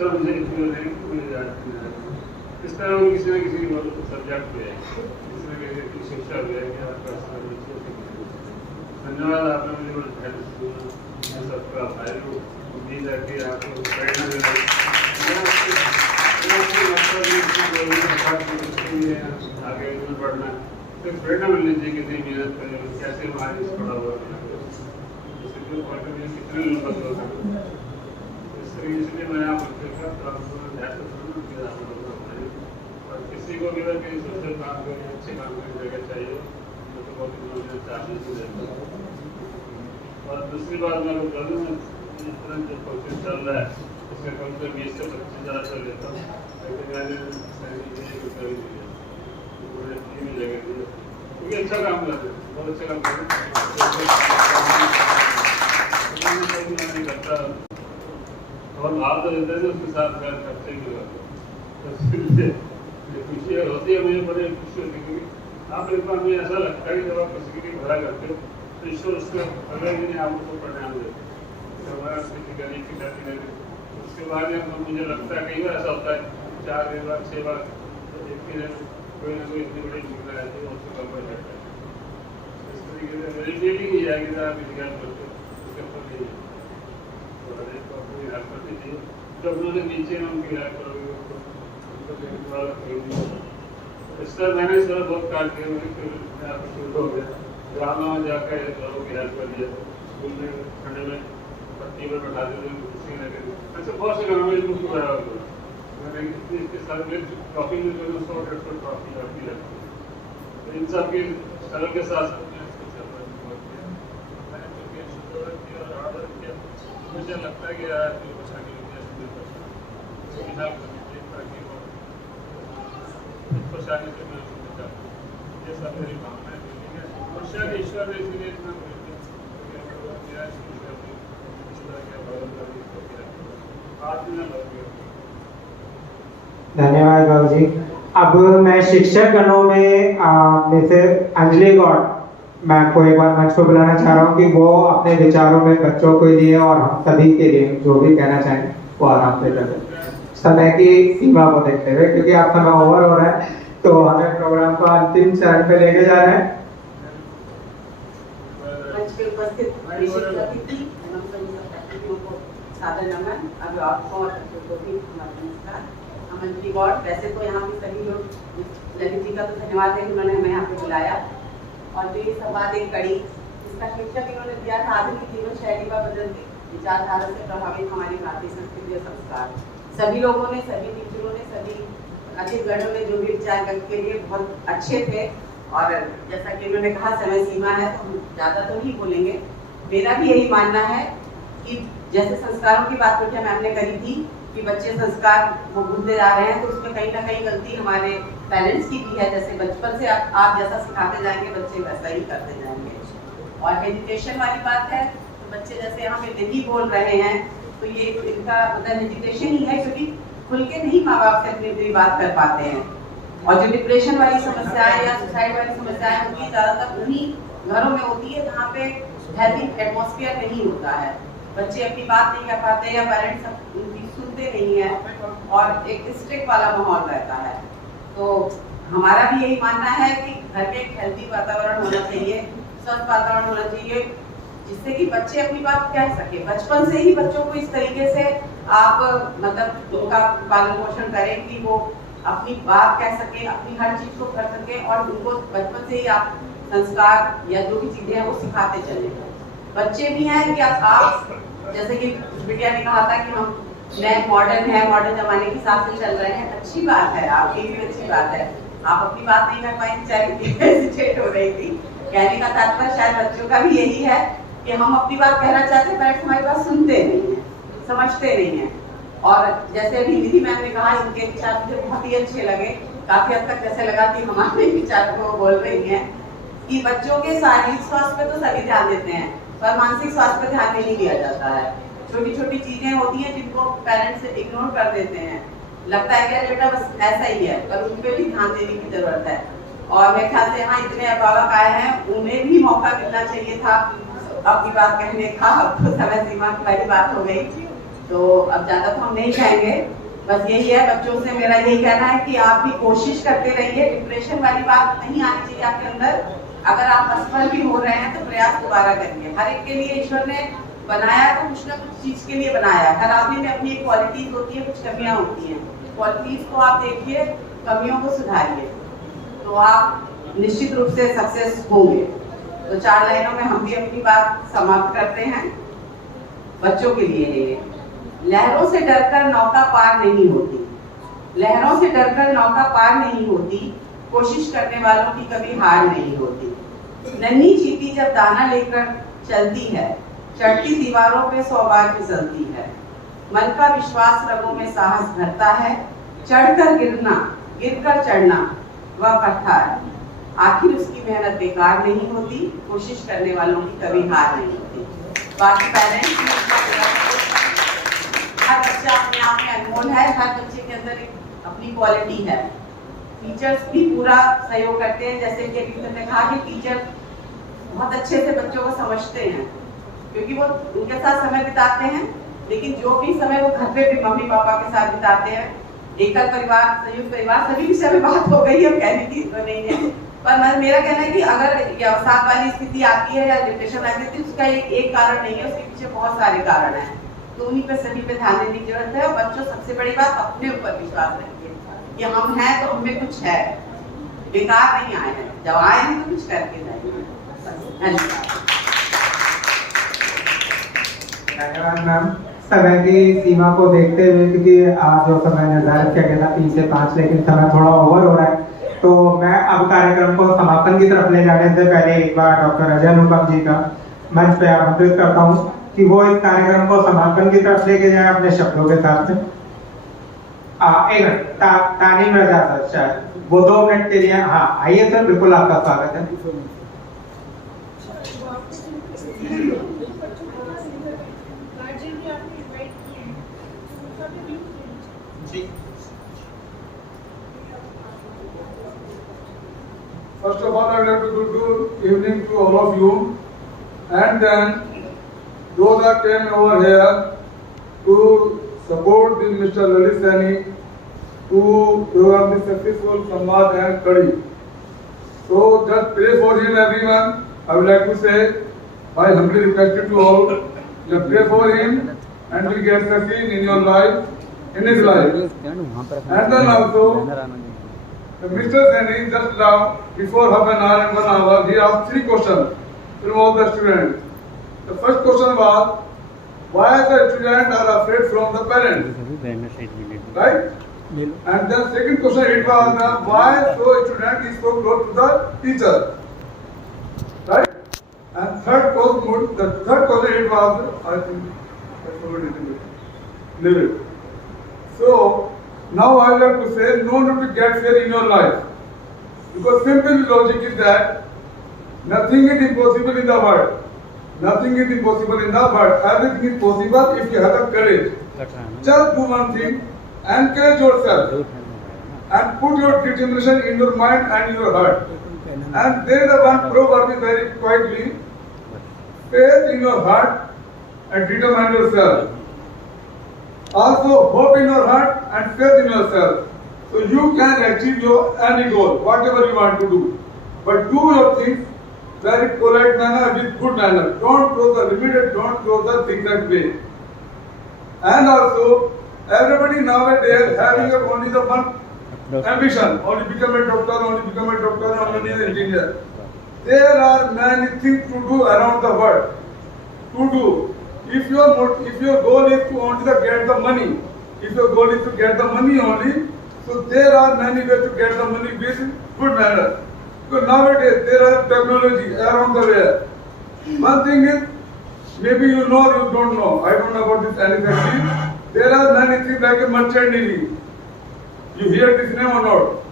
सब मुझे इस तरह किसी न किसी सब्जेक्ट पे है, किसी न किसी शिक्षा भी है कि आपका धन्यवाद। आपने मुझे सबका आभारी हूँ। उम्मीद है कि आपको प्रेरणा मिलेगी आगे बढ़ना, तो प्रेरणा मिलनी चाहिए कितनी मेहनत करें, कैसे हमारे पड़ा हुआ कितने लोग इस तरीके से मैं आपको देखा तो आपको और किसी को भी अगर कहीं सोशल काम करें, अच्छे काम करने जगह चाहिए तो बहुत चार्जेस हो जाएगा। और दूसरी बात मैं अगर करूँ, इस तरह जो प्रोसेस चल रहा है उसमें कम से 20 से 25,000 चल लेता हूँ, लेकिन मैंने मिलेगा क्योंकि अच्छा काम कर रहे हैं, बहुत अच्छा काम कर रहे हैं करता और भाव तो देते हैं उसके साथ खर्चे भी होते खुशी होती है। मुझे बड़ी खुशी होती है क्योंकि आप एक बार मुझे ऐसा लगता है कि जब आप किसी की भला करते हो तो ईश्वर उसके अगले दिन आपको परिणाम देते हैं। किसी गरीब की शादी करें उसके बाद मुझे लगता है कई बार ऐसा होता है 4 बार 6 बार कोई ना कोई इतनी बड़ी चिंता रहती है उसको कम कर जाता है। इस तरीके से मेरी फीलिंग ही जाएगी आप इंतजार करते उसके ऊपर नहीं है तो अपनी हेल्प करनी चाहिए। जब उन्होंने नीचे ना उनकी हेल्प करोगे इस तरह मैंने इस तरह बहुत कार्य किया, शुरू हो गया ग्राम में जाकर लोगों की हेल्प कर दिया, स्कूल में ठंडे में पट्टी पर बैठा देते ऐसे बहुत से गाँव में मैंने इसके साथ में ट्रॉफी में जो 100-150 ट्रॉफी लगती है तो इन सब की स्ट्रगल के साथ मुझे लगता है कि यार परेशानी से मैं ये सब मेरी भावना है और शायद ईश्वर ने इसलिए इतना धन्यवाद बाबू जी। अब मैं शिक्षक गणों में मिसेस अंजलि गौड़ मैम को एक बार मंच पर बुलाना चाह रहा हूँ कि वो अपने विचारों में बच्चों के लिए और हम सभी के लिए जो भी कहना चाहें वो आराम से करें, समय की सीमा को देखते हुए, क्योंकि आप समय ओवर हो रहा है तो हमें प्रोग्राम को अंतिम चरण पे लेके जा रहे हैं। मंच पे उपस्थित सादर नमन, अभिभावकों और बच्चों को भी नमस्कार। मंजरी गौड़, वैसे तो यहाँ पे सभी लोग ललित जी का तो धन्यवाद है कि उन्होंने हमें यहाँ पे बुलाया और जो ये संवाद एक कड़ी इसका शीर्षक इन्होंने दिया था आधुनिक जीवन शैली व बदलती विचारधारा से प्रभावित हमारी भारतीय संस्कृति और संस्कार। सभी लोगों ने, सभी टीचरों ने, सभी अतिथिगणों ने जो भी विचार के लिए बहुत अच्छे थे और जैसा कि उन्होंने कहा समय सीमा है तो हम ज़्यादा तो नहीं बोलेंगे। मेरा भी यही मानना है कि जैसे संस्कारों की बात तो मैम ने करी थी कि बच्चे संस्कार वो भूलते जा रहे हैं तो उसमें कहीं ना कहीं गलती हमारे पेरेंट्स की भी है। जैसे बचपन से आप जैसा सिखाते जाएंगे बच्चे वैसा ही करते जाएंगे। और एजुकेशन वाली बात है तो बच्चे जैसे यहाँ पे नहीं बोल रहे हैं तो ये इनका मतलब एजुकेशन ही है क्योंकि खुल के नहीं माँ बाप से अपनी बात कर पाते हैं। और जो डिप्रेशन वाली समस्याएं या सुसाइड वाली समस्याएं होती है ज़्यादातर उन्हीं घरों में होती है जहाँ पे हेल्दी एटमॉस्फेयर नहीं होता है, बच्चे अपनी बात नहीं कर पाते या पेरेंट्स उनकी सुनते नहीं है और एक स्ट्रिक्ट वाला माहौल रहता है। तो हमारा भी यही मानना है कि घर में एक हेल्दी वातावरण होना चाहिए, स्वस्थ वातावरण होना चाहिए जिससे कि बच्चे अपनी बात कह सके। बचपन से ही बच्चों को इस तरीके से आप मतलब उनका पालन पोषण करें कि वो अपनी बात कह सके, अपनी हर चीज को कर सके और उनको बचपन से ही आप संस्कार या जो भी चीजें हैं वो सिखाते चले। बच्चे भी हैं कि आप जैसे कि बिटिया ने कहा था कि हम नए मॉडर्न है, मॉडर्न जमाने के हिसाब से चल रहे हैं, अच्छी बात है, आपकी भी अच्छी बात है। आप अपनी बात नहीं कर पाएंगे, चाहे हेजिटेट हो रही थी। कहने का तात्पर्य शायद बच्चों का भी यही है कि हम अपनी बात कहना चाहते हैं पर हमारी बात सुनते नहीं है, समझते नहीं है। और जैसे अभी निधि मैम ने कहा इनके विचार मुझे बहुत ही अच्छे लगे, काफी हद तक जैसे लगा कि हमारे विचार को बोल रही हैं कि बच्चों के शारीरिक स्वास्थ्य पे तो सभी ध्यान देते हैं पर मानसिक स्वास्थ्य पर ध्यान नहीं दिया जाता है। छोटी छोटी चीजें होती हैं जिनको पेरेंट्स इग्नोर कर देते हैं, लगता है कि बेटा बस ऐसा ही है, पर उन पे भी ध्यान देने की जरूरत है। और मेरे ख्याल से यहाँ इतने अभिभावक आए हैं, उन्हें भी मौका मिलना चाहिए था अपनी बात कहने का। अब तो समय सीमा की वाली बात हो गई तो अब ज़्यादा तो हम नहीं कहेंगे, बस यही है, बच्चों से मेरा यही कहना है कि आप भी कोशिश करते रहिए, डिप्रेशन वाली बात नहीं आनी चाहिए आपके अंदर। अगर आप असफल भी हो रहे हैं तो प्रयास दोबारा करिए। हर एक के लिए ईश्वर ने बनाया तो कुछ ना कुछ चीज के लिए बनाया। हर आदमी में अपनी एक क्वालिटीज होती है, कुछ कमियां होती हैं। क्वालिटीज को आप देखिए, कमियों को सुधारिए, तो आप निश्चित रूप से सक्सेस होंगे। तो 4 लाइनों में हम भी अपनी बात समाप्त करते हैं। बच्चों के लिए है ये, लहरों से डरकर नौका पार नहीं होती, लहरों से डरकर नौका पार नहीं होती, कोशिश करने वालों की कभी हार नहीं होती। नन्ही चींटी जब दाना लेकर चलती है, चढ़ती दीवारों पे 100 बार फिसलती है। मन का विश्वास रगों में साहस भरता है, चढ़कर गिरना, गिरकर चढ़ना वह करता है। आखिर उसकी मेहनत बेकार नहीं होती, कोशिश करने वालों की कभी हार नहीं होती। बाकी पेरेंट्स, हर बच्चा अपने आप में अनमोल है, हर बच्चे के अंदर एक अपनी क्वालिटी है। टीचर्स भी पूरा सहयोग करते हैं, जैसे कि अभी तुमने कहा कि टीचर बहुत अच्छे से बच्चों को समझते हैं, क्योंकि वो उनके साथ समय बिताते हैं, लेकिन जो भी समय वो घर पे भी मम्मी पापा के साथ बिताते हैं। एकल परिवार, संयुक्त परिवार, सभी विषय में बात हो गई है, कहने की तो नहीं है, पर मेरा कहना है कि अगर अवसाद वाली स्थिति आती है या डिप्रेशन आती है, उसका एक कारण नहीं है, उसके पीछे बहुत सारे कारण हैं। तो उन्हीं पे सभी पे ध्यान देने की जरूरत है। और बच्चों, सबसे बड़ी बात, अपने ऊपर विश्वास रखिए कि हम हैं तो हमें कुछ है, बेकार नहीं आए हैं, जब आए हैं तो कुछ करके जाएंगे। धन्यवाद मैम। समय की सीमा को देखते हुए, क्योंकि आज जो समय निर्धारित किया गया था 3 से 5, लेकिन समय थोड़ा ओवर हो रहा है, तो मैं अब कार्यक्रम को समापन की तरफ ले जाने से पहले एक बार डॉक्टर अजय अनुपम जी का मंच पे आमंत्रित करता हूँ कि वो इस कार्यक्रम को समापन की तरफ लेके जाए अपने शब्दों के साथ में। एक मिनट, तानीम रजा सर, शायद वो 2 मिनट के लिए। हाँ, आइए सर, बिल्कुल आपका स्वागत है। First of all, I would like to good evening to all of you, and then those that came over here to support this Mr. Lalit Saini to program this successful Samvad and Kadi. So just pray for him, everyone. I would like to say, I humbly request you all, just pray for him and will get succeed in your life, in his life. And then also, Mr. Saini just now, before half an hour and 1 hour, he asked 3 questions from all the students. The first question was, why the students are afraid from the parents? Right? And then second question it was, why so student is so close to the teacher? Right? And third question it was, I think, I forgot it. Leave it. So, now I would like to say, no need to get fear in your life. Because simple logic is that nothing is impossible in the world. Nothing is impossible in the world. Everything is possible if you have the courage. Just do one thing, encourage yourself and put your determination in your mind and your heart. And there is a one proverb very quietly, faith in your heart and determine yourself. Also hope in your heart and faith in yourself. So you can achieve your any goal, whatever you want to do. But do your things very polite manner, with good manner. Don't cross the limit, don't cross the zigzag way. And also, everybody nowadays having only the one ambition, only become a doctor, only an engineer. There are many things to do around the world. To do. If your goal is to only get the money, if your goal is to get the money only, so there are many ways to get the money with good manner. Because nowadays there are technology around the world. One thing is, maybe you know or you don't know. I don't know about this exactly. There are many things like a merchant navy. You hear this name or not?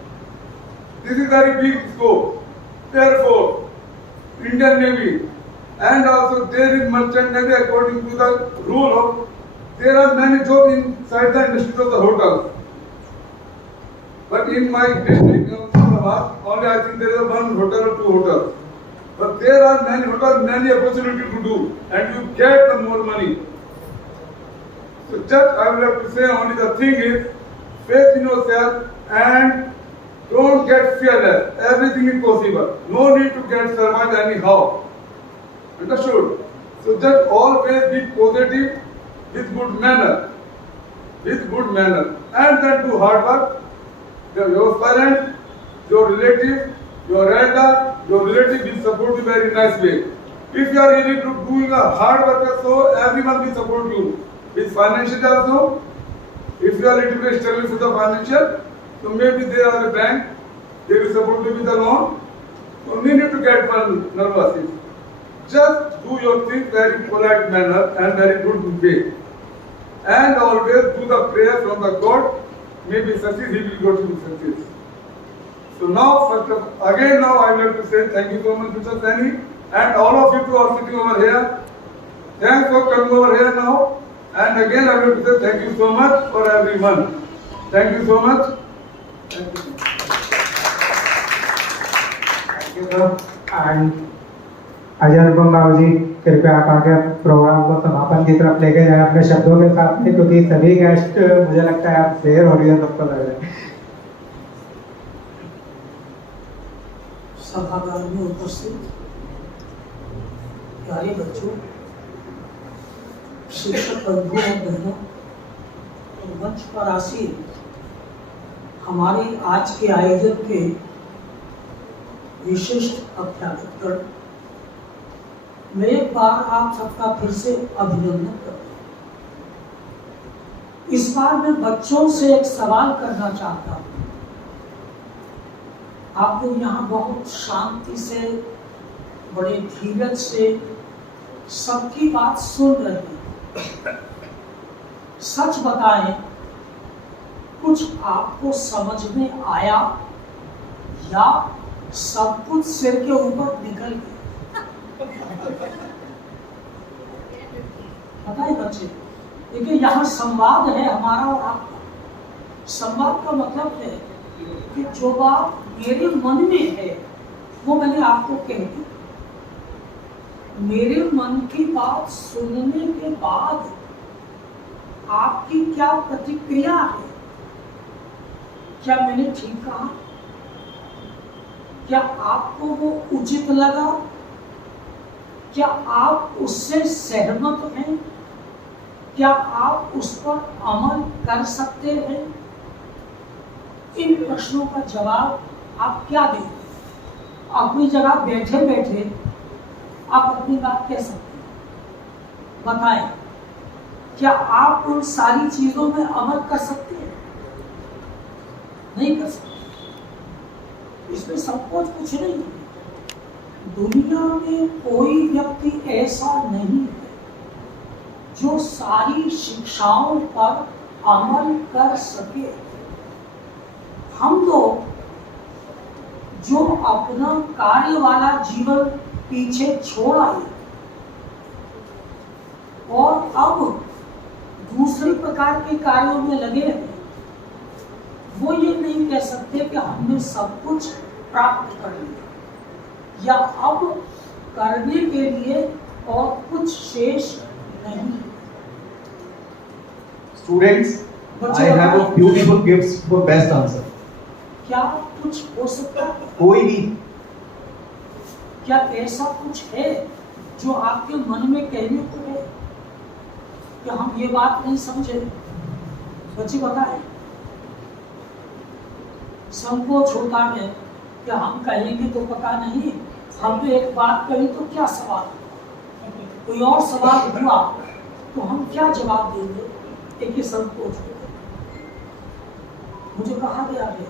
This is very big scope. Therefore, Indian Navy. And also there is merchant navy according to the rule of, there are many jobs inside the industry of the hotels. But in my district, only I think there is 1 hotel or 2 hotels. But there are many hotels, many opportunity to do, and you get the more money. So just I will have to say only the thing is faith in yourself and don't get fearless. Everything is possible. No need to get survive anyhow. Understood? So just always be positive with good manner. With good manner. And then do hard work. Your parents, your relatives, your elder, your relative will support you very nice way. If you are really doing a hard work, so everyone will support you. With financial also, if you are little bit struggling with the financial, so maybe they are a bank, they will support you with the loan. So you need to get one nervous. Just do your things very polite manner and very good way. And always do the prayer from the God. Maybe success, he will go to success. So now, again now I would like to say thank you so much, Mr. Sani, and all of you who are sitting over here. Thanks for coming over here now. And again I would like to say thank you so much for everyone. Thank you so much. Thank you. Thank you, sir. And Ajay Anupam Babu जी कृपया आगे programme को समापन की तरफ लेके जाए अपने शब्दों के साथ में, क्योंकि सभी गेस्ट मुझे लगता है आप शेयर हो रही है सबको लग रहा है। सभागार में उपस्थित प्यारे बच्चों, शिक्षक बंधुओं और बहनों और मंच पर आसीन हमारे आज के आयोजन के विशिष्ट अभ्यागतगण, मैं एक बार आप सबका फिर से अभिनंदन करता हूँ। इस बार मैं बच्चों से एक सवाल करना चाहता हूँ। आप लोग यहाँ बहुत शांति से, बड़े धीरज से सबकी बात सुन रहे हैं। सच बताएं, कुछ आपको समझ में आया या सब कुछ सिर के ऊपर निकल गया? बताइए बच्चे। देखिए, यहाँ संवाद है हमारा और आपका। संवाद का मतलब है कि जो बात मेरे मन में है वो मैंने आपको कह दी। मेरे मन की बात सुनने के बाद आपकी क्या प्रतिक्रिया है? क्या मैंने ठीक कहा? क्या आपको वो उचित लगा? क्या आप उससे सहमत हैं? क्या आप उस पर अमल कर सकते हैं? इन प्रश्नों का जवाब आप क्या दें? अपनी जगह बैठे बैठे आप अपनी बात कह सकते हैं। बताएं, क्या आप उन सारी चीजों में अमल कर सकते हैं? नहीं कर सकते। इसमें संकोच कुछ नहीं है। दुनिया में कोई व्यक्ति ऐसा नहीं है जो सारी शिक्षाओं पर अमल कर सके। हम लोग जो अपना कार्य वाला जीवन पीछे छोड़ आए और अब दूसरे प्रकार के कार्यों में लगे हैं, वो ये नहीं कह सकते कि हमने सब कुछ प्राप्त कर लिया या अब करने के लिए और कुछ शेष नहीं। Students, I have a beautiful gifts for best answer. क्या कुछ हो सकता है? कोई भी। क्या ऐसा कुछ है जो आपके मन में कहने को है कि हम ये बात नहीं समझे? बच्चे बताएं। संकोच होता है कि हम कहेंगे तो पता नहीं, हमने एक बात कही तो क्या सवाल, कोई और सवाल हुआ तो हम क्या जवाब देंगे? एक संकोच होता है। मुझे कहा गया है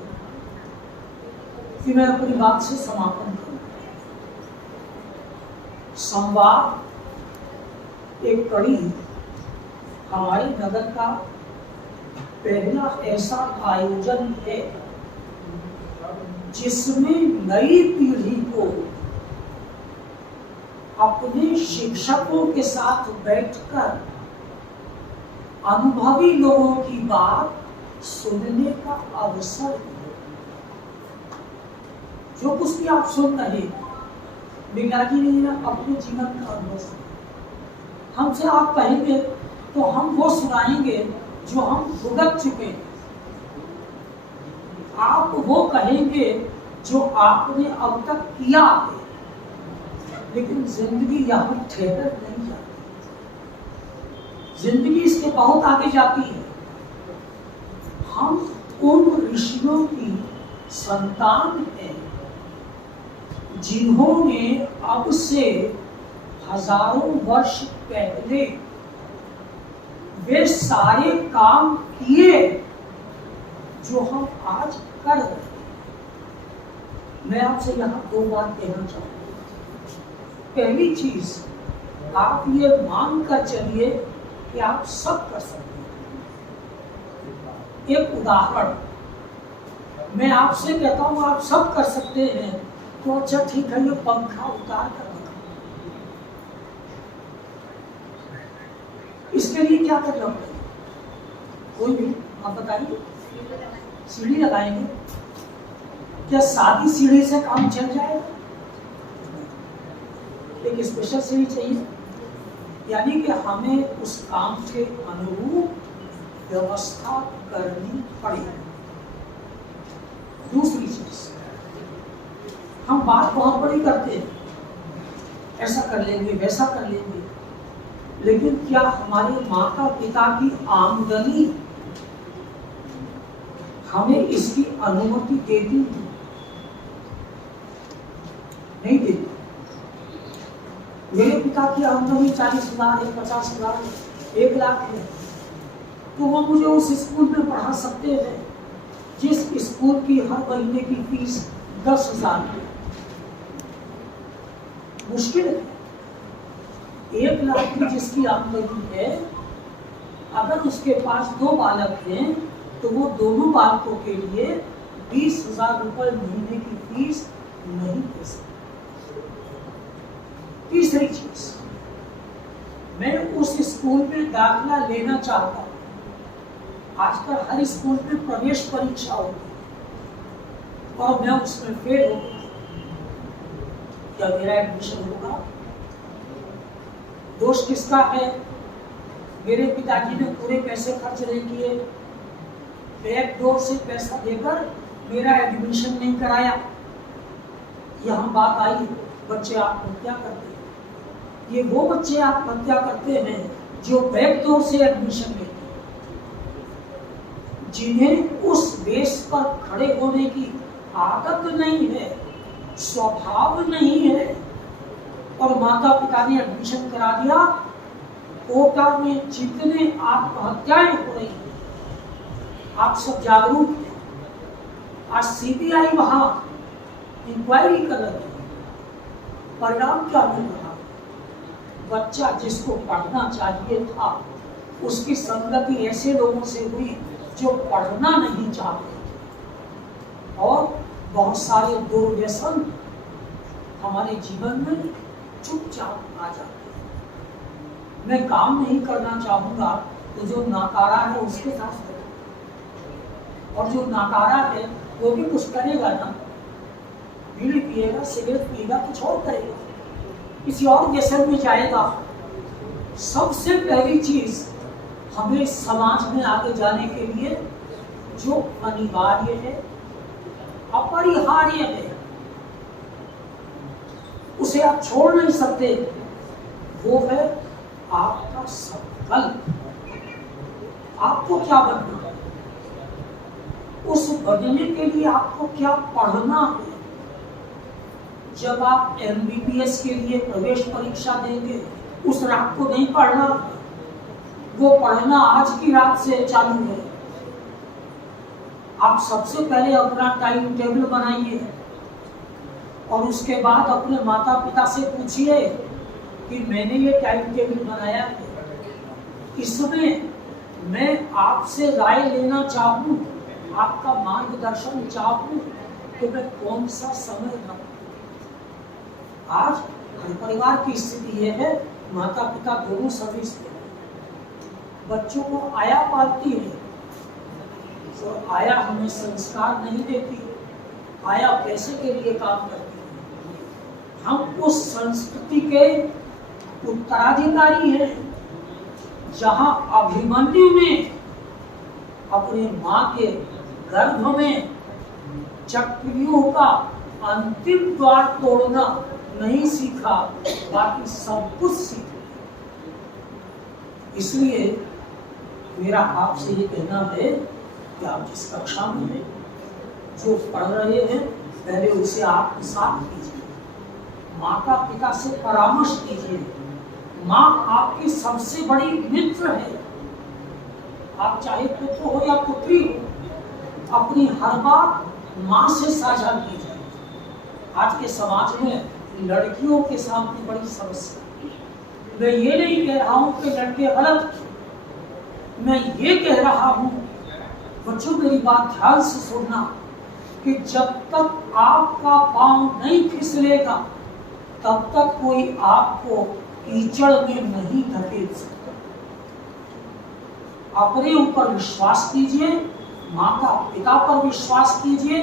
कि मैं अपनी बात से समापन करूं। संवाद एक कड़ी हमारे नगर का पहला ऐसा आयोजन है जिसमें नई पीढ़ी को अपने शिक्षकों के साथ बैठकर अनुभवी लोगों की बात सुनने का अवसर है। जो कुछ भी आप सुन रहे हैं, मिलाजी नहीं है, अपने जीवन का अनुभव। हमसे आप कहेंगे तो हम वो सुनाएंगे जो हम भुगत चुके हैं। आप वो कहेंगे जो आपने अब तक किया है। लेकिन जिंदगी यहाँ ठहर नहीं जाती, जिंदगी इसके बहुत आगे जाती है। हम उन ऋषियों की संतान हैं जिन्होंने अब से हजारों वर्ष पहले वे सारे काम किए जो हम आज कर रहे हैं। मैं आपसे यहाँ दो बात कहना चाहूंगा। पहली चीज, आप ये मान कर चलिए कि आप सब कर सकते हैं। एक उदाहरण, मैं आपसे कहता हूँ आप सब कर सकते हैं, तो अच्छा ठीक है, ये पंखा उतार कर दिखाओ। इसके लिए क्या करना पड़ेगा? कोई भी आप बताइए। सीढ़ी लगाएंगे। क्या सादी सीढ़ी से काम चल जाएगा? एक स्पेशल सीढ़ी चाहिए, यानी कि हमें उस काम के अनुरूप व्यवस्था करनी पड़ेगी। दूसरी चीज, हम बात बहुत बड़ी करते हैं, ऐसा कर लेंगे वैसा कर लेंगे, लेकिन क्या हमारे माता पिता की आमदनी हमें इसकी अनुमति देती है? नहीं देती। मेरे पिता की आमदनी 40,000 है, 50,000 है, 1 लाख है, तो वो मुझे उस स्कूल में पढ़ा सकते हैं जिस स्कूल की हर महीने की फीस 10,000 है। मुश्किल है। 1 लाख की जिसकी आमदनी है, अगर उसके पास 2 बालक हैं तो वो दोनों बालकों के लिए 20,000 रुपए महीने की फीस नहीं दे सकते। तीसरी चीज, मैं उस स्कूल में दाखिला लेना चाहता हूं। आजकल हर स्कूल में प्रवेश परीक्षा होती है और मैं उसमें फेल हो गया, क्या मेरा एडमिशन होगा? दोष किसका है? मेरे पिताजी ने पूरे पैसे खर्च नहीं किए, बैकडोर से पैसा देकर मेरा एडमिशन नहीं कराया। यहाँ बात आई, बच्चे आत्महत्या करते हैं। ये वो बच्चे आत्महत्या करते हैं जो बैकडोर से एडमिशन लेते हैं, जिन्हें उस बेस पर खड़े होने की आदत नहीं है, स्वभाव नहीं है, और माता पिता ने एडमिशन करा दिया। कोटा में जितने आत्महत्याएं हो रही हैं, आप सब जागरूक हैं। आज सीबीआई वहां इंक्वायरी कर रही है, परिणाम क्या मिल रहा? बच्चा जिसको पढ़ना चाहिए था, उसकी संगति ऐसे लोगों से हुई जो पढ़ना नहीं चाहते थे, और बहुत सारे दुर्व्यसन हमारे जीवन में चुपचाप आ जाते हैं। मैं काम नहीं करना चाहूंगा तो जो नाकारा है उसके साथ करें, और जो नाकारा है वो भी कुछ करेगा ना, बीड़ी पिएगा, सिगरेट पिएगा, कुछ और करेगा, किसी और व्यसन में जाएगा। सबसे पहली चीज, हमें समाज में आगे जाने के लिए जो अनिवार्य है, अपरिहार्य है, उसे आप छोड़ नहीं सकते, वो है आपका संकल्प। आपको क्या बनना है, उस बनने के लिए आपको क्या पढ़ना है। जब आप MBBS के लिए प्रवेश परीक्षा देंगे, उस रात को नहीं पढ़ना, वो पढ़ना आज की रात से चालू है। आप सबसे पहले अपना टाइम टेबल बनाइए, और उसके बाद अपने माता पिता से पूछिए कि मैंने ये टाइम टेबल बनाया है, इसमें मैं आपसे राय लेना चाहूँ, आपका मार्गदर्शन चाहूँ कि मैं कौन सा समय रखूं। आज हर परिवार की स्थिति यह है, माता पिता दोनों सर्विस में, बच्चों को आया पालती है, और आया हमें संस्कार नहीं देती, आया पैसे के लिए काम करती है। हम उस संस्कृति के उत्तराधिकारी हैं, जहां अभिमन्यु ने अपने मां के गर्भ में चक्रियों का अंतिम द्वार तोड़ना नहीं सीखा, बाकी सब कुछ सीख लिया। इसलिए मेरा आपसे ये कहना है कि आप जिस कक्षा में हैं, जो पढ़ रहे हैं, पहले उसे आत्मसात कीजिए, माता पिता से परामर्श कीजिए। माँ आपकी सबसे बड़ी मित्र है। आप चाहे पुत्र हो या पुत्री हो, अपनी हर बात माँ से साझा कीजिए। आज के समाज में लड़कियों के सामने बड़ी समस्या है। मैं ये नहीं कह रहा हूँ कि लड़के गलत, मैं ये कह रहा हूँ, बच्चों मेरी बात ध्यान से सुनना, कि जब तक आपका पांव नहीं फिसलेगा तब तक कोई आपको कीचड़ में नहीं धकेल सकता। अपने ऊपर विश्वास कीजिए, माता पिता पर विश्वास कीजिए।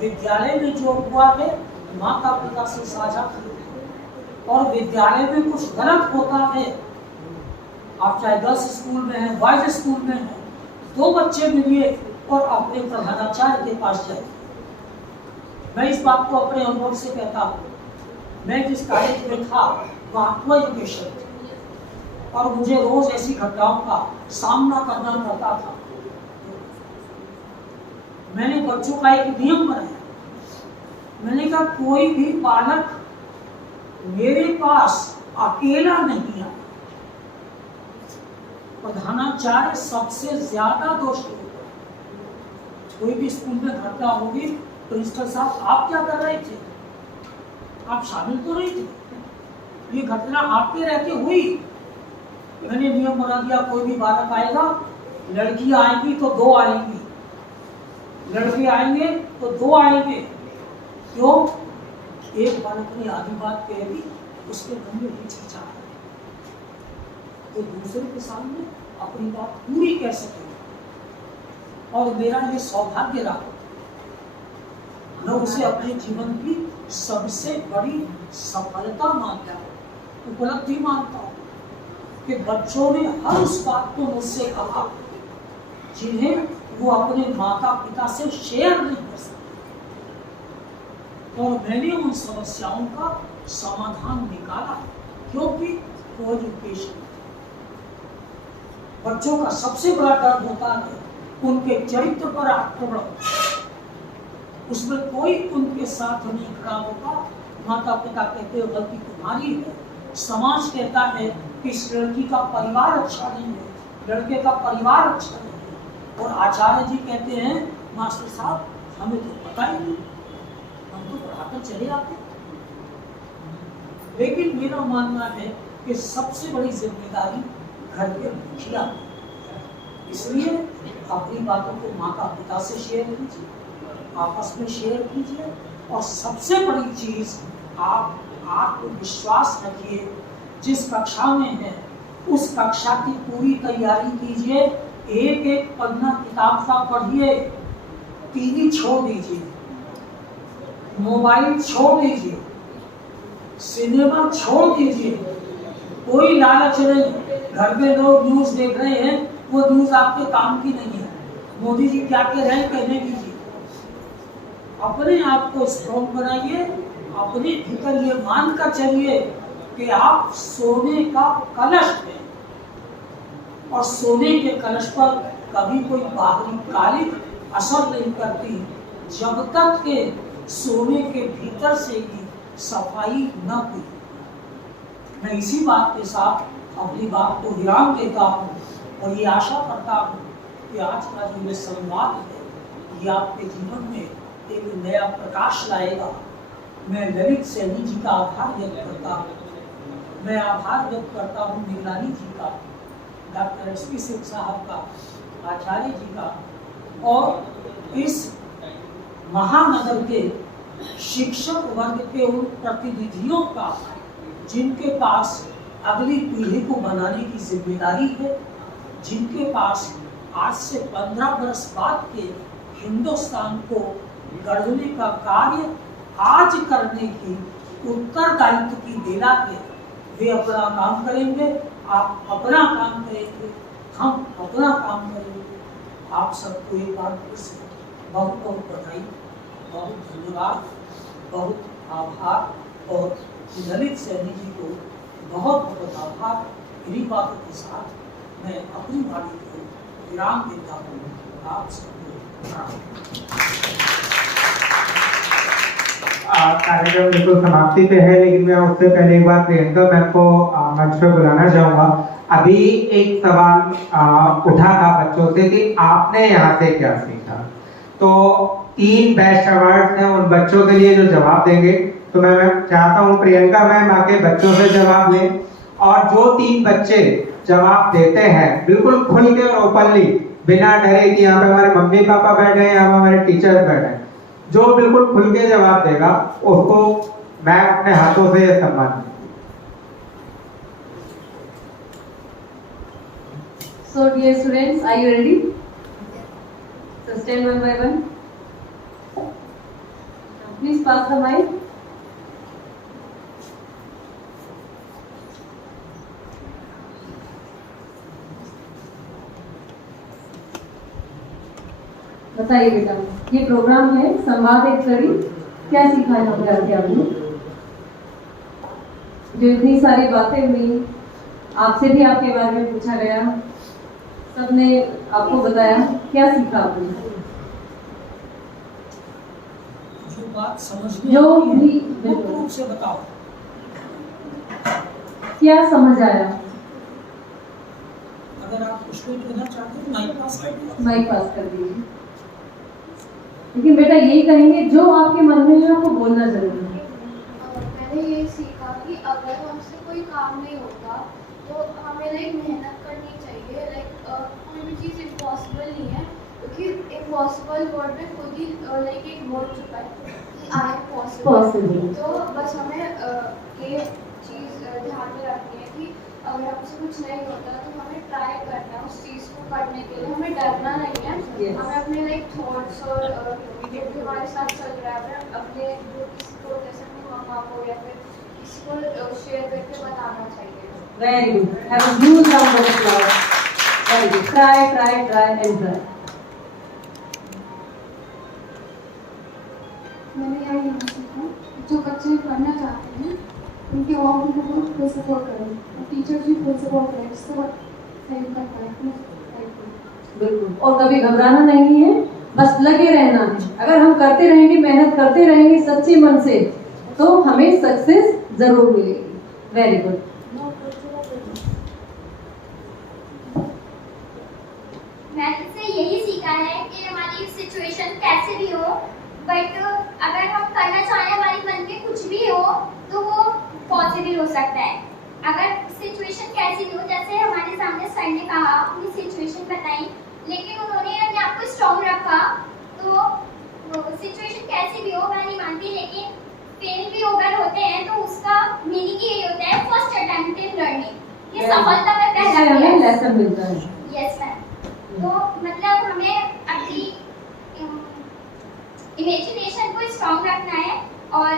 विद्यालय में जो हुआ है माता पिता से साझा कीजिए। और विद्यालय में कुछ गलत होता है, आप चाहे गर्ल्स स्कूल में हैं, बॉयज स्कूल में हैं, दो बच्चे मिलिए और अपने प्रधानाचार्य के पास जाइए। मैं इस बात को अपने अनुभव से कहता हूँ। मैं जिस कॉलेज में था वहाँ को एजुकेशन थी और मुझे रोज ऐसी घटनाओं का सामना करना पड़ता था। मैंने बच्चों का एक नियम बनाया। मैंने कहा कोई भी बालक मेरे पास अकेला नहीं आया। प्रधानाचार्य सबसे ज्यादा दोषी होता है। कोई भी स्कूल में घटना होगी, प्रिंसिपल साहब आप क्या कर रहे थे, आप शामिल तो नहीं थे, ये घटना आपके रहते हुई। मैंने नियम बना दिया, कोई भी बालक आएगा, लड़की आएगी तो 2 आएंगी, लड़के आएंगे तो 2 आएंगे। क्यों? एक बालक ने आधी बात कह दी, उसके मन में हिचकिचाहट, तो दूसरे के सामने अपनी बात पूरी कह सके। और मेरा ये सौभाग्य रहा, मैं उसे अपने जीवन की सबसे बड़ी सफलता मानता हूँ, उपलब्धि मानता हूँ कि बच्चों ने हर उस बात को मुझसे कहा जिन्हें वो अपने माता पिता से शेयर नहीं कर सकते। और मैंने उन समस्याओं का समाधान निकाला, क्योंकि कोएजुकेशन। बच्चों का सबसे बड़ा डर होता है उनके चरित्र पर आक्रमण, उसमें कोई उनके साथ नहीं खड़ा होगा। माता पिता कहते हैं गलती तुम्हारी है, समाज कहता है कि इस लड़की का परिवार अच्छा नहीं है, लड़के का परिवार अच्छा नहीं है, और आचार्य जी कहते हैं मास्टर साहब हमें तो पता ही नहीं, हम तो पढ़ाकर चले आते। लेकिन मेरा मानना है कि सबसे बड़ी जिम्मेदारी घर के मुखिया, इसलिए अपनी बातों को माता पिता से शेयर कीजिए, आपस में शेयर कीजिए। और सबसे बड़ी चीज, आप आत्मविश्वास रखिए। जिस कक्षा में है उस कक्षा की पूरी तैयारी कीजिए। एक एक पन्ना किताब का पढ़िए, टीवी छोड़ दीजिए, मोबाइल छोड़ दीजिए, सिनेमा छोड़ दीजिए, कोई लालच नहीं। घर में लोग न्यूज देख रहे हैं, वो न्यूज आपके काम की नहीं है। मोदी जी क्या कह रहे हैं कहने दीजिए। अपने आप को स्ट्रॉन्ग बनाइए, अपने भीतर ये मानकर चलिए कि आप सोने का कलश हैं, और सोने के कलश पर कभी कोई बाहरी कालिक असर नहीं करती जब तक के सोने के भीतर से ही सफाई न हुई। मैं इसी बात के साथ अपनी बात को विराम देता हूँ और ये आशा करता हूँ कि आज का जो ये संवाद है ये आपके जीवन में एक नया प्रकाश लाएगा। मैं ललित सैनी जी का आभार व्यक्त करता हूँ। मैं आभार व्यक्त करता हूँ निगरानी जी का, डॉक्टर एस.पी. सिंह साहब का, आचार्य जी का, और इस महानगर के शिक्षक वर्ग के उन प्रतिनिधियों का जिनके पास अगली पीढ़ी को बनाने की जिम्मेदारी है, जिनके पास आज से 15 वर्ष बाद के हिंदुस्तान को गढ़ने का कार्य आज करने की उत्तरदायित्व की बेला पे वे अपना काम करेंगे, आप अपना काम करेंगे, हम अपना काम करेंगे। आप सबको एक बार फिर से बहुत बहुत बधाई, बहुत धन्यवाद, बहुत आभार और ललित सैनी जी को बहुत बहुत आभार। इन्हीं बातों के साथ मैं अपनी वाणी को विराम देता हूँ। आप सबको प्रणाम। कार्यक्रम बिल्कुल समाप्ति पे है, लेकिन मैं उससे पहले एक बार प्रियंका मैम को मंच पे बुलाना चाहूंगा। अभी एक सवाल उठा था बच्चों से कि आपने यहाँ से क्या सीखा, तो 3 बेस्ट अवार्ड हैं उन बच्चों के लिए जो जवाब देंगे। तो मैं चाहता हूँ प्रियंका मैम आके बच्चों से जवाब लें, और जो 3 बच्चे जवाब देते हैं बिल्कुल खुल के और ओपनली, बिना डरे कि यहाँ पे हमारे मम्मी पापा बैठे हैं, यहाँ हमारे टीचर बैठे हैं, जो बिल्कुल खुल के जवाब देगा उसको मैं अपने हाथों से सम्मान। So dear students, are you ready? So stand one by one. Please pass the mic. बताइए बेटा, ये प्रोग्राम है संवाद एक कड़ी, क्या सीखा है यहाँ पे आपने? जो इतनी सारी बातें हुई, आपसे भी आपके बारे में पूछा गया, सबने आपको बताया, क्या सीखा आपने? जो बात समझ में जो आती है, भी मुक्त रूप से बताओ। क्या समझ आया? अगर आप उसको देना चाहते हो माइक पास कर दीजिए। माइक पास कर दीजिए। लेकिन बेटा यही कहेंगे जो आपके मन में है आपको बोलना जरूरी है। मैंने ये सीखा कि अगर हमसे कोई काम नहीं होता तो हमें मेहनत करनी चाहिए। कोई भी चीज़ इम्पॉसिबल नहीं है, क्योंकि इम्पॉसिबल वर्ड में खुद ही एक वर्ड छुपा है कि आई एम पॉसिबल। तो बस हमें ये चीज़ ध्यान में रखनी है कि अगर हमसे कुछ नहीं होता तो हमें ट्राई करना है उस चीज़ को करने के लिए, हमें डरना नहीं है। हमें अपने थॉट्स और जो भी हमारे साथ चल रहा है अपने जो किसी को जैसे मामा को या फिर किसी को शेयर करके बताना चाहिए। Very good. Have a huge round of applause. Very good. Try, try, try and try. मैंने यहाँ सीखा, जो बच्चे पढ़ना चाहते हैं उनके अभिभावकों को फुल सपोर्ट करें, टीचर भी फुल सपोर्ट करें, जिससे वो हेल्प कर पाए। बिल्कुल, और कभी घबराना नहीं है, बस लगे रहना है। अगर हम करते रहेंगे, मेहनत करते रहेंगे सच्चे मन से, तो हमें सक्सेस जरूर मिलेगी। Very good. मैंने इससे यही सीखा है कि हमारी सिचुएशन कैसे भी हो, बट अगर हम करना चाहें हमारे मन में कुछ भी हो तो वो पॉसिबल हो सकता है। अगर सिचुएशन कैसी भी हो, जैसे हमारे सामने सर ने कहा, अपनी सिचुएशन बताई, लेकिन उन्होंने अपने आप को स्ट्रॉन्ग रखा, तो सिचुएशन कैसी भी हो मैं नहीं मानती, लेकिन फेल भी अगर होते हैं तो उसका मीनिंग यही होता है फर्स्ट अटेम्प्ट इन लर्निंग। ये सफलता में पहला लेसन मिलता है। Yes ma'am. तो मतलब हमें अपनी इमेजिनेशन को स्ट्रॉन्ग रखना है और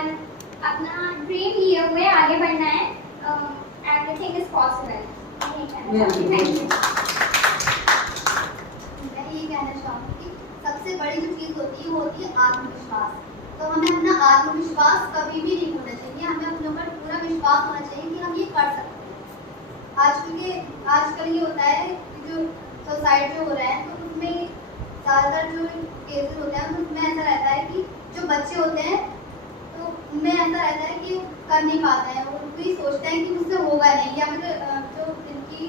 अपना ड्रीम लिए हुए आगे बढ़ना है। Everything is possible. मैं ये कहना चाहूँगी कि सबसे बड़ी जो चीज़ होती है वो होती है आत्मविश्वास। तो हमें अपना आत्मविश्वास कभी भी नहीं होना चाहिए, हमें अपने ऊपर पूरा विश्वास होना चाहिए कि हम ये कर सकते हैं। आजकल ये होता है कि जो सुसाइड जो हो रहा है तो उसमें ज़्यादातर जो केसेस होते हैं उसमें ऐसा रहता है कि जो बच्चे होते हैं तो उनमें ऐसा रहता है कि कर नहीं पाते हैं, वो भी सोचते हैं कि मुझसे होगा नहीं, या फिर जो इनकी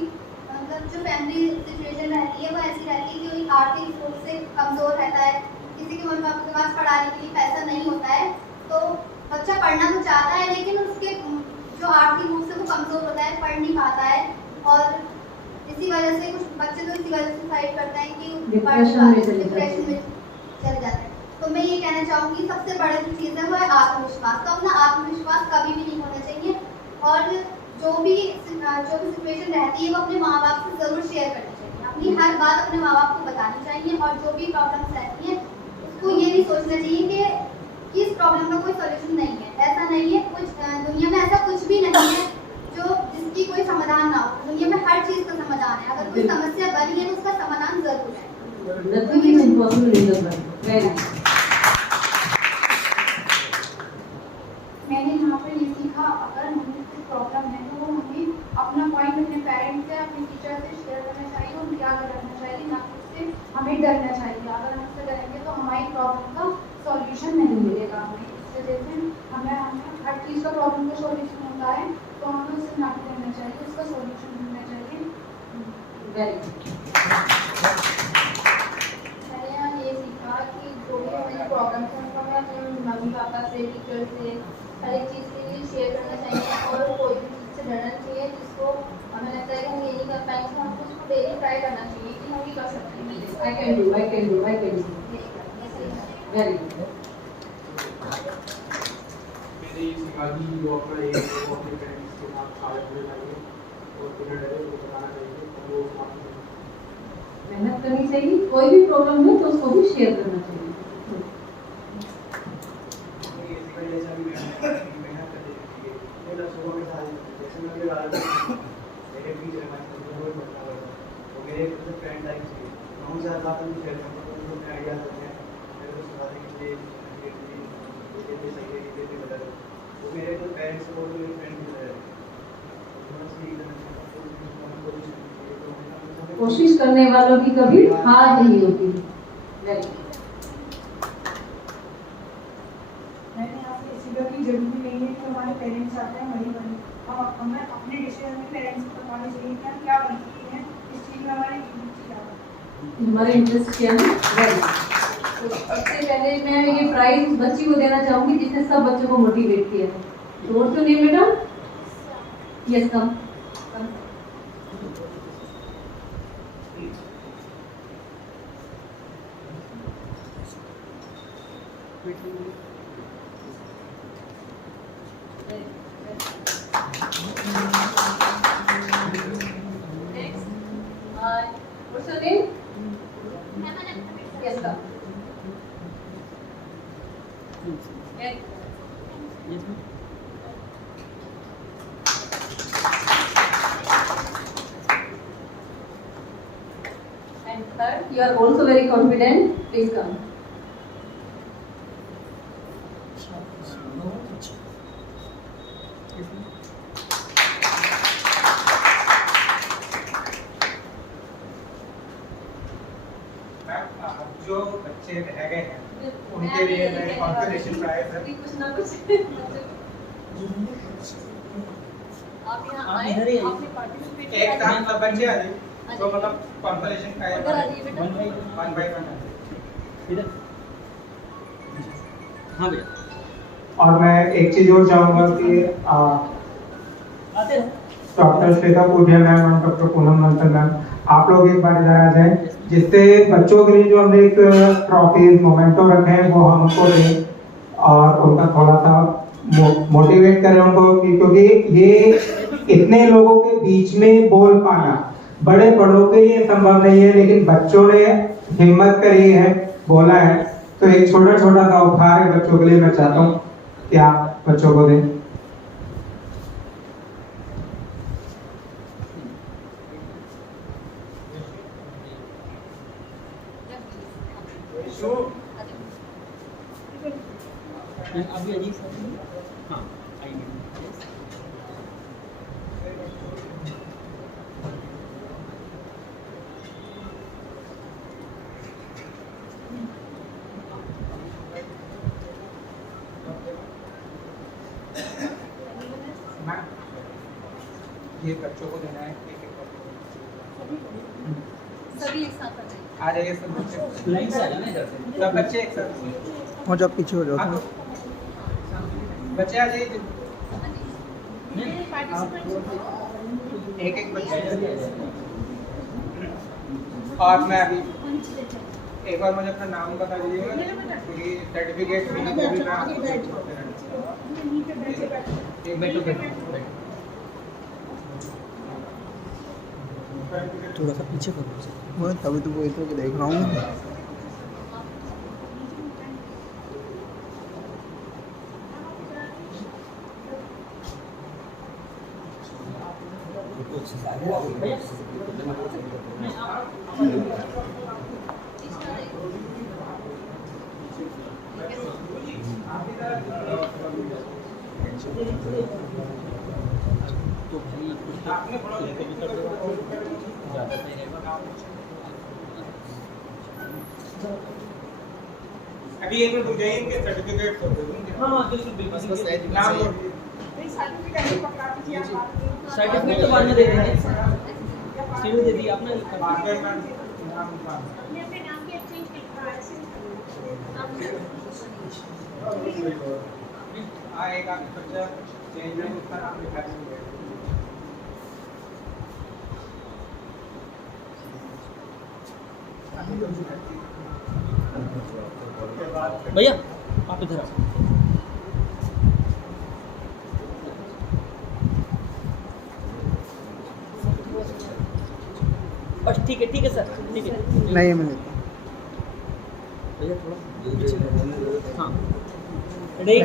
मतलब जो फैमिली सिचुएशन रहती है वो ऐसी रहती है कि कोई आर्थिक रूप से कमज़ोर रहता है, किसी के मम्मी पापा के पास पढ़ाने के लिए पैसा नहीं होता है, तो बच्चा पढ़ना तो चाहता है लेकिन उसके जो आर्थिक रूप से वो कमज़ोर होता है, पढ़ नहीं पाता है, और इसी वजह से कुछ बच्चे तो इसी वजह से सुसाइड करते हैं कि डिप्रेशन में चले जाते हैं। तो मैं ये कहना चाहूँगी सबसे बड़ी जो चीज़ है वो है आत्मविश्वास। तो अपना आत्मविश्वास कभी भी नहीं होना चाहिए, और जो भी सिचुएशन रहती है वो अपने माँ बाप से ज़रूर शेयर करनी चाहिए, अपनी हर बात अपने माँ बाप को बतानी चाहिए, और जो भी प्रॉब्लम्स रहती हैं उसको ये नहीं सोचना चाहिए कि इस प्रॉब्लम का कोई सोल्यूशन नहीं है। ऐसा नहीं है, कुछ दुनिया में ऐसा कुछ भी नहीं है जो की कोई समाधान ना हो। दुनिया में हर चीज का समाधान है, अगर कोई समस्या बनी है तो उसका समाधान जरूर है। Nothing is impossible in the world. Very good. मैंने यहाँ पर ये सीखा, अगर हमें कुछ प्रॉब्लम है तो वो हमें अपना पॉइंट अपने पेरेंट्स से, अपने टीचर से शेयर करना चाहिए, उनकी आगे रखना चाहिए, ना कि उससे हमें डरना चाहिए। अगर हम उससे डरेंगे तो हमारी प्रॉब्लम का सॉल्यूशन नहीं मिलेगा हमें। इस वजह से हमें हर चीज़ का प्रॉब्लम का सॉल्यूशन होता है, तो हमें उससे ना डरना चाहिए, उसका सॉल्यूशन ढूंढना चाहिए। Very good. मैंने यहाँ ये सीखा कि जो भी हमारी प्रॉब्लम्स हैं उनको हमें अपने मम्मी पापा से, टीचर से, हर एक चीज़ के लिए शेयर करना चाहिए, और कोई भी चीज़ से डरना चाहिए जिसको हमें लगता है कि हम ये नहीं कर पाएंगे, तो हमको उसको डेली ट्राई करना चाहिए कि हम ये कर सकते हैं। I can do. I can do. I can do. Very good. मेरी सिखाई जो अपना ये है वो अपने पेरेंट्स के साथ साझा करना चाहिए और बिना डरे उनको बताना चाहिए और वो माफ मेहनत करनी चाहिए, कोई भी प्रॉब्लम है तो उसको भी शेयर करना चाहिए। जैसा भी मेहनत करनी चाहिए, मेरा सुबह में था जैसे मैं मेरे टीचर हमारे बहुत बढ़िया होता तो मेरे कुछ फ्रेंड टाइप से मैं उनसे हर बात में शेयर करता हूँ, उनको अपने आइडियाज होते हैं, मेरे को सिखाते हैं कि ये सही है, ये गलत है। तो मेरे जो पेरेंट्स को जो मेरे फ्रेंड मिल रहे हैं कोशिश करने वालों की कभी हार नहीं होती। Very good. मैंने यहाँ से इसी बात की जरूरी नहीं है कि हमारे पेरेंट्स आते हैं वही बने, हमें अपने डिसीजन में पेरेंट्स को बताने चाहिए कि हम क्या बन सकते हैं, इस चीज़ में हमारी रुचि क्या है, हमारा इंटरेस्ट क्या है। Very good. तो सबसे पहले मैं ये प्राइज उस बच्ची को देना चाहूंगी जिसने सब बच्चों को मोटिवेट किया है। तो और क्यों नहीं बेटा? Yes come. Next, what's your name? Yes, sir. Yes. And third, you are also very confident. Please come. जो बच्चे रह गए हैं उनके लिए मैं कॉन्फिडेंशियल प्राइज है। कुछ ना कुछ आप यहाँ आए, आपने पार्टिसिपेट किया। एक साथ सब बच्चे आ जाए तो मतलब कॉन्फिडेंशियल का है 1 by 1 इधर। हाँ भैया। और मैं एक चीज और चाहूँगा कि डॉक्टर श्वेता पूजा मैम और डॉक्टर पूनम मलकर मैम आप लोग एक बार इधर आ जाएं, जिससे बच्चों के लिए जो हमने एक ट्रॉफीज मोमेंटो रखे हैं वो हम उनको दें और उनका थोड़ा सा मोटिवेट करें उनको, क्योंकि ये इतने लोगों के बीच में बोल पाना बड़े बड़ों के लिए संभव नहीं है, लेकिन बच्चों ने हिम्मत करी है, बोला है, तो एक छोटा छोटा सा उपहार है बच्चों के लिए मैं चाहता हूँ कि आप बच्चों को दें। अभी अजीब सा हाँ आइए। ये बच्चों को देना है सभी एक साथ आ जाइए सब बच्चे लाइन से आ जाना इधर से। सब बच्चे एक साथ हो जाओ, पीछे हो जाओ। बच्चे आ जाइए एक एक बच्चे। और मैं अभी एक बार मुझे अपना नाम बता दीजिएगा क्योंकि सर्टिफिकेट भी थोड़ा सा पीछे करो, मैं तभी तो वो इधर देख रहा हूँ। अभी एक मिनट रुक जाइए, इनके सर्टिफिकेट तो दे दूंगे। हाँ बिल्कुल बिल्कुल नाम नोट नहीं सर्टिफिकेट नहीं पकड़ा दीजिए आप बात करो। सर्टिफिकेट तो बाद में दे देंगे, सीढ़ी दे दी आपने। पासवर्ड नाम नाम अपने अपने नाम की एक्सचेंज आएगा बच्चा चेंज में उसका नाम लिखा है। भैया आप इधर आओ। बस ठीक है सर, ठीक है। नहीं मैं भैया थोड़ा हाँ रेडी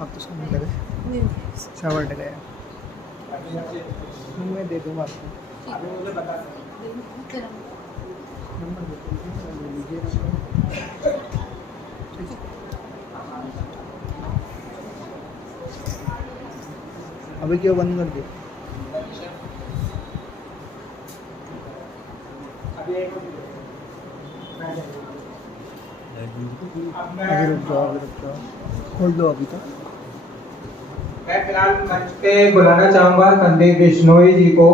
आप तो समझ लगे शावर गया मैं दे दूँगा आपको। अभी मुझे बता नंबर दे दीजिए। अभी क्यों बंद कर दिया? अभी रुक जाओ खोल दो अभी तक। मैं फिलहाल मंच पे बुलाना चाहूंगा संदीप बिश्नोई जी को,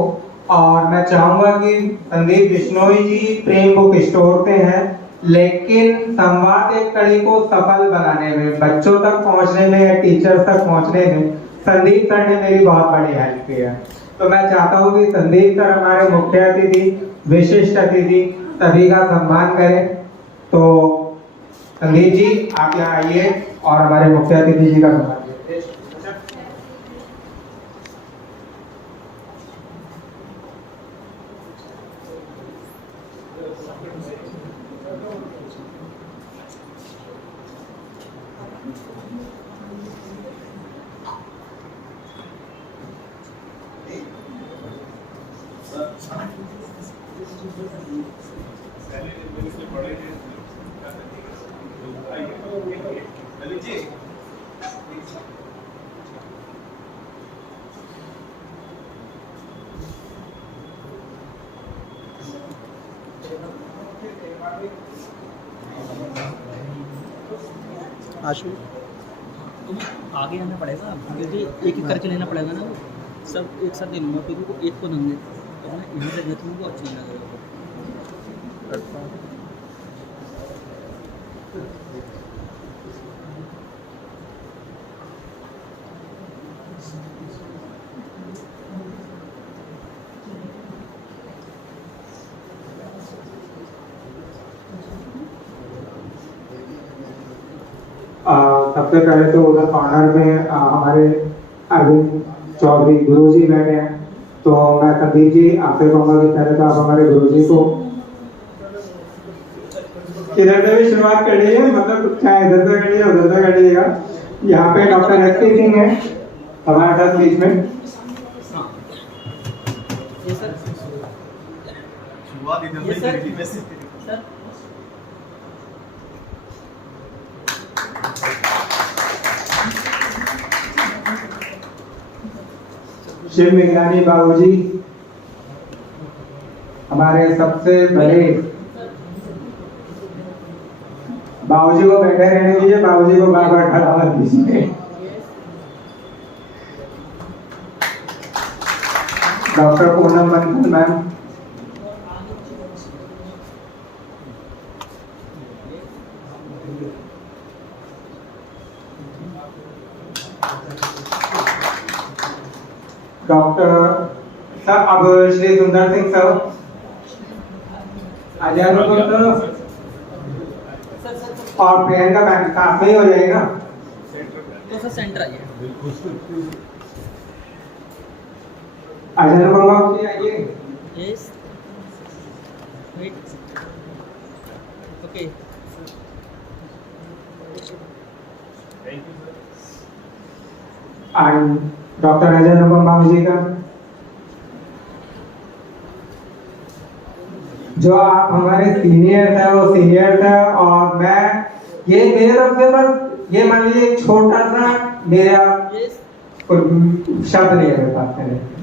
और मैं चाहूंगा कि संदीप बिश्नोई जी प्रेम बुक स्टोर पे हैं, लेकिन संवाद एक कड़ी को सफल बनाने में, बच्चों तक पहुंचने में या टीचर्स तक पहुंचने में संदीप सर ने मेरी बहुत बड़ी हेल्प की है। तो मैं चाहता हूं कि संदीप सर हमारे मुख्य अतिथि, विशिष्ट अतिथि, सभी का सम्मान करें। तो संदीप जी आप यहाँ आइए और हमारे मुख्य अतिथि जी का सम्मान कीजिए। आशु आगे आना पड़ेगा क्योंकि एक एक करके लेना पड़ेगा ना, सब एक साथ ले लूँगा क्योंकि वो एक को देंगे तो मैं इधर से देखूँगा वो अच्छा नहीं लगेगा। सबसे पहले तो उधर कॉर्नर में हमारे अरविंद चौधरी गुरुजी बैठे हैं, तो मैं संदीप जी आपसे कहूँगा कि पहले तो आप हमारे गुरुजी को इधर से भी शुरुआत कर लीजिए, मतलब चाहे इधर से करिए उधर से करिएगा। यहाँ पे डॉक्टर एस.के. सिंह है हमारे साथ बीच में। सर शिव विज्ञानी बाबूजी हमारे सबसे बड़े, बाबूजी को बैठे रहने दीजिए, बाबूजी को बार बार खड़ा मत दीजिए। डॉक्टर पूनम मंथन मैम, डॉक्टर सर, अब श्री सुंदर सिंह सर, अजय और प्रियंका मैम साथ में ही हो जाएगा। तो सर सेंटर आइए। अजय बाबू जी आइए। Yes. Wait. Okay. And doctor Ajay Anupam Babu ji का, जो आप हमारे सीनियर थे, वो सीनियर थे, और मैं ये मेरे तरफ से बस ये मान लीजिए एक छोटा सा मेरा शब्द नहीं है मेरे पास कहने के।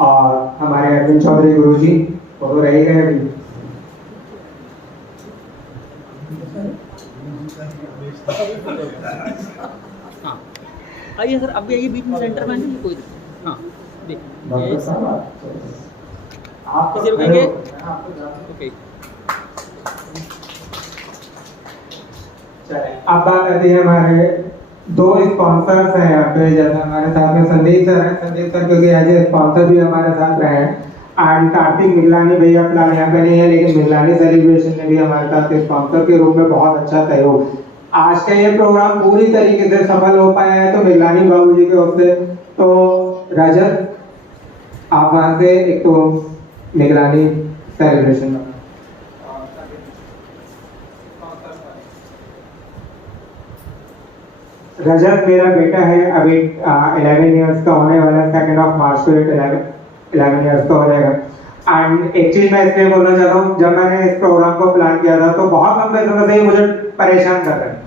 और हमारे अरविंद चौधरी गुरु जी वो तो रह गए अभी। हाँ आइए सर, अभी आइए बीच में सेंटर में नहीं कोई। हाँ डॉक्टर साहब आप किसी रुकेंगे? ओके चलिए, अब बात आती है हमारे दो स्पॉन्सर्स हैं यहाँ पे। जैसे हमारे साथ में संदीप सर हैं, संदीप सर क्योंकि एज ए स्पॉन्सर भी हमारे साथ रहे हैं। एंड कार्तिक मिगलानी भैया फिलहाल यहाँ पे नहीं है, लेकिन मिगलानी सेलिब्रेशन में भी हमारे साथ स्पॉन्सर के रूप में बहुत अच्छा सहयोग। आज का ये प्रोग्राम पूरी तरीके से सफल हो पाया है तो मिगलानी बाबू जी के ओर से। तो रजत आप वहां से एक तो निगरानी सेलिब्रेशन रजत मेरा बेटा है, अभी 11 इयर्स का होने वाला है। 2 मार्च को 11 इयर्स का हो जाएगा। एंड एक चीज मैं इसलिए बोलना चाहता हूँ, जब मैंने इस प्रोग्राम को प्लान किया था तो बहुत लंबे समय से मुझे परेशान कर रहे हैं।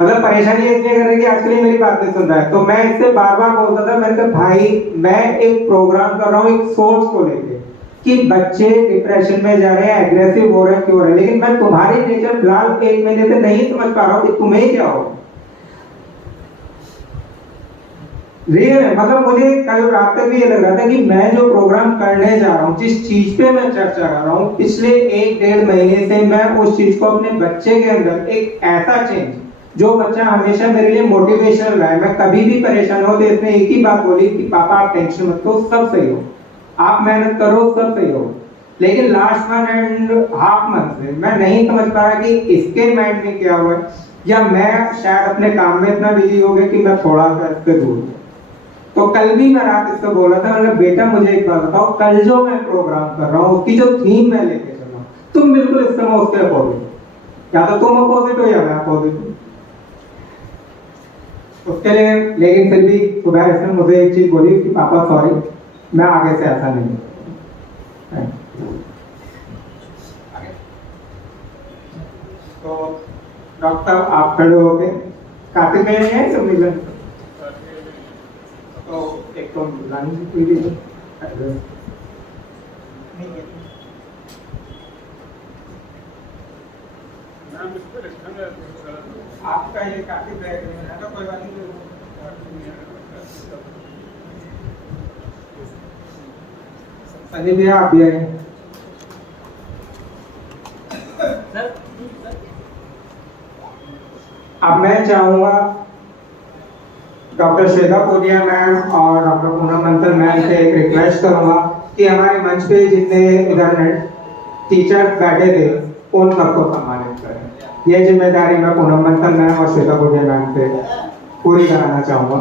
मतलब परेशानी इसलिए कर रहे हैं कि आजकल ये मेरी बात नहीं सुन रहा है। तो मैं इससे बार बार बोलता था, मैंने कहा भाई मैं एक प्रोग्राम कर रहा हूँ एक सोच को लेके कि बच्चे डिप्रेशन में जा रहे हैं, एग्रेसिव हो रहे हैं, क्यों हो रहे हैं, लेकिन मैं तुम्हारी नेचर फिलहाल 1 महीने से नहीं समझ पा रहा हूँ कि तुम्हें क्या हो रियल है। मतलब मुझे कल रात तक भी ये लग रहा था कि मैं जो प्रोग्राम करने जा रहा हूँ, जिस चीज पे मैं चर्चा कर रहा हूँ, पिछले 1-1.5 महीने से मैं उस चीज को अपने बच्चे के अंदर एक ऐसा चेंज, जो बच्चा हमेशा मेरे लिए मोटिवेशनल रहा है। मैं कभी भी परेशान हो तो इसने एक ही बात बोली कि पापा आप टेंशन मत लो, सब सही हो, आप मेहनत करो, सब सही हो। लेकिन लास्ट 1.5 मंथ से मैं नहीं समझ पा रहा कि इसके माइंड में क्या हुआ है, या मैं शायद अपने काम में इतना बिजी हो गया कि मैं थोड़ा सा इससे दूर हूँ। तो कल भी मैं रात इसको बोला था, मैंने बेटा मुझे एक बात बताओ, कल जो मैं प्रोग्राम कर रहा हूँ उसकी जो थीम मैं लेके चल रहा हूँ, तुम बिल्कुल इस समय उसके अपोजिट, या तो तुम अपोजिट हो या मैं अपोजिट हूँ उसके लिए। लेकिन फिर भी सुबह इसने मुझे एक चीज बोली कि पापा सॉरी, मैं आगे से ऐसा नहीं। तो डॉक्टर आप खड़े हो गए, कार्तिक में है सब मिलन, तो एक तो मिलानी भी कोई भी आपका ये काफी बैग है ना, कोई बात नहीं। संजय भैया आप भी आए। अब मैं चाहूंगा डॉक्टर श्वेता पोटिया मैम और डॉक्टर पूनम मंथन मैम से एक रिक्वेस्ट करूंगा कि हमारे मंच पे जितने इधर टीचर्स बैठे थे उन सबको सम्मानित करें। ये जिम्मेदारी मैं पूनम मंथन मैम और श्वेता पोटिया मैम से पूरी कराना चाहूंगा।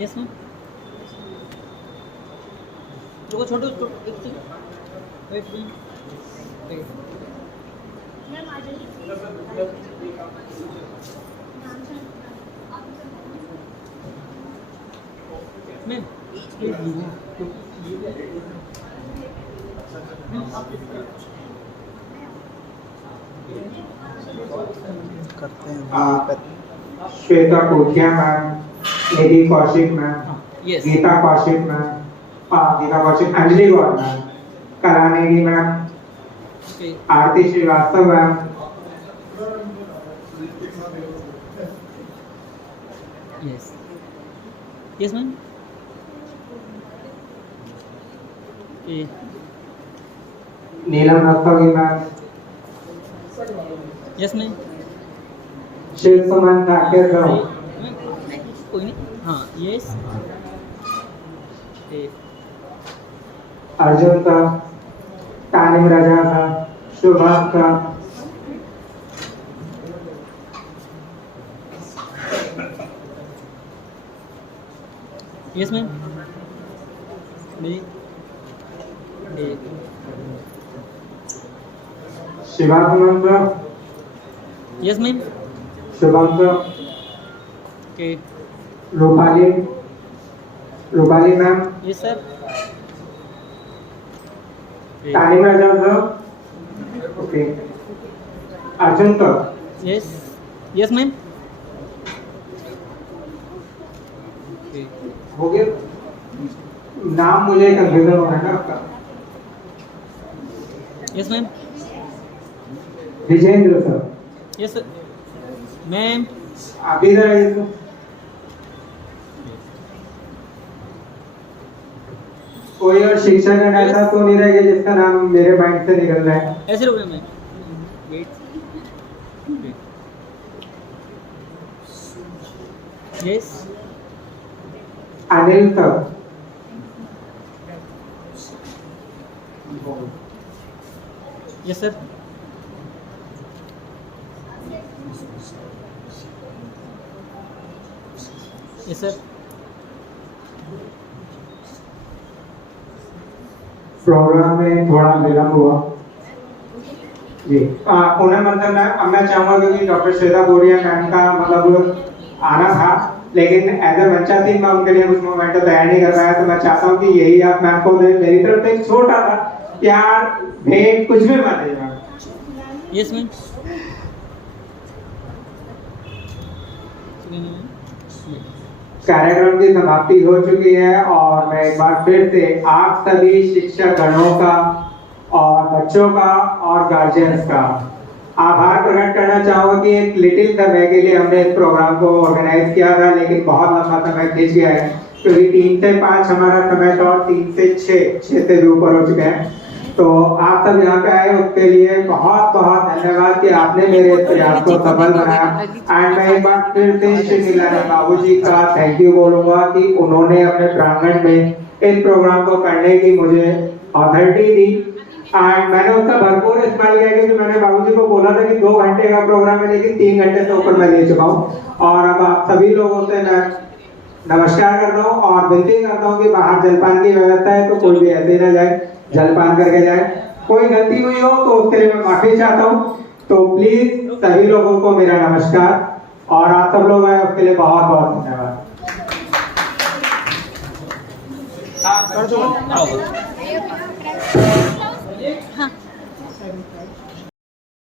यस मैम, रुको छोटू एक सेकंड वेट। मैम आ जाइए। मैम करते Shweta Kothiya ma'am, Nidhi Kaushik ma'am, yes Geeta Kaushik ma'am, Geeta Kaushik, Anjali Gaur ma'am, Kalanegi ma'am, okay Aarti Srivastava ma'am, yes yes ma'am okay Neelam Rastogi ma'am, yes ma'am Shiv Suman Thakur Rao, कोई नहीं हाँ यस अर्जुन का, तानिम रजा का, शुभम का, यस मैम शिवा सुमन का, यस मैम शुभम का, okay Rupali, Rupali ma'am, yes sir Tanim Raza का, ओके, अर्जुन का, यस यस मैम हो गया। नाम मुझे कंफ्यूजन हो रहा है ना आपका। Yes ma'am Vijendra sir, yes ma'am आप इधर आइए सर। कोई और शिक्षक ऐसा तो नहीं रहेगा जिसका नाम मेरे माइंड से निकल रहा है। ऐसे रुके ma'am wait yes Anil sir, yes sir yes sir program में थोड़ा विलम्ब हुआ जी। पुनः मतलब मैं चाहूंगा क्योंकि डॉक्टर श्वेता बोरिया मैम का मतलब आना था, लेकिन एज ए बच्चा थी मैं उनके लिए कुछ मोमेंट तैयार नहीं कर पाया, तो मैं चाहता हूँ कि यही आप मैम को मेरी तरफ से एक छोटा सा प्यार भेंट कुछ भी मानिएगा। यस मैम कार्यक्रम की समाप्ति हो चुकी है और मैं एक बार फिर से आप सभी शिक्षक गणों का और बच्चों का और गार्जियंस का आभार प्रकट करना चाहूंगा कि एक लिटिल समय के लिए हमने इस प्रोग्राम को ऑर्गेनाइज किया था, लेकिन बहुत लंबा समय खींच गया है क्योंकि 3 से 5 हमारा समय था और 3 से 6 से भी ऊपर हो चुके हैं। तो आप सब यहाँ पे आए उसके लिए बहुत बहुत धन्यवाद कि आपने मेरे इस प्रयास को सफल बनाया। एंड मैं एक बार फिर से श्री नीलाराम बाबू जी का थैंक यू बोलूंगा कि उन्होंने अपने प्रांगण में इस प्रोग्राम को करने की मुझे अथॉरिटी दी। एंड मैंने उसका भरपूर इस्तेमाल किया क्योंकि मैंने बाबूजी को बोला था कि 2 घंटे का प्रोग्राम है, लेकिन 3 घंटे से ऊपर मैं ले चुका हूँ। और अब आप सभी लोगों से मैं नमस्कार करता हूँ और विनती करता हूँ कि बाहर जलपान की व्यवस्था है तो कोई भी ऐसे न जाए, जलपान करके जाए। कोई गलती हुई हो तो उसके लिए मैं माफी चाहता हूँ। तो प्लीज सभी लोगों को मेरा नमस्कार और आप सब लोग आए उसके लिए बहुत बहुत धन्यवाद।